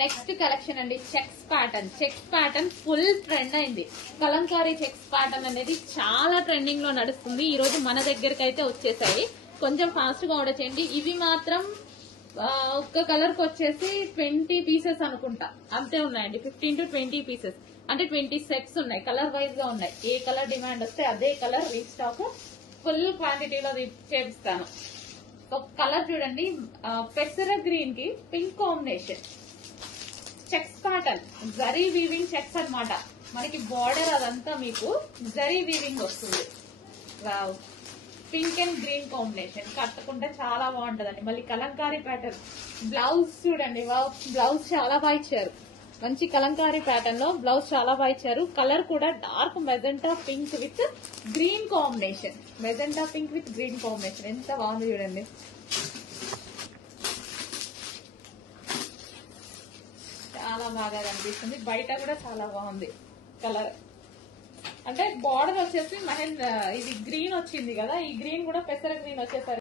Next collection అండి checks pattern full trend అయింది. Kalamkari checks pattern అనేది చాలా ట్రెండింగ్ లో నడుస్తుంది. ఈ రోజు మన దగ్గరకు అయితే వచ్చేసాయి. కొంచెం ఫాస్ట్ గా ఆర్డర్ చేయండి. ఇవి మాత్రం ఒక్క కలర్ కి వచ్చేసి 20 పీసెస్ అనుకుంటా, అంతే ఉన్నాయండి. 15 to 20 పీసెస్ అంటే 20 సెట్స్ ఉన్నాయి. కలర్ వైజ్ గా ఉన్నాయి. ఏ కలర్ డిమాండ్ వస్తే అదే కలర్ రీస్టాక్ ఫుల్ క్వాంటిటీలో చేపిస్తాను. కలర్ చూడండి, పెసర గ్రీన్ కి pink combination checks pattern, zari weaving checks అన్నమాట. మనకి బార్డర్ అదంతా మీకు జరీ వీవింగ్ వస్తుంది. Wow, pink and green combination కట్టుకుంటే చాలా బాగుంటదండి. మళ్ళీ కలంకారీ ప్యాటర్న్ బ్లౌజ్ చూడండి. వావ్, బ్లౌజ్ చాలా బాగా ఇచ్చారు. మంచి కలంకారీ ప్యాటర్న్ లో బ్లౌజ్ చాలా బాగా ఇచ్చారు. కలర్ కూడా dark magenta pink with green combination. Magenta pink with green combination ఎంత బాగుంది చూడండి. చాలా బాగా కనిపిస్తుంది. బయట కూడా చాలా బాగుంది కలర్. అంటే బార్డర్ వచ్చేసి ఇది గ్రీన్ వచ్చింది కదా, ఈ గ్రీన్ కూడా పెసర గ్రీన్ వచ్చేసరికి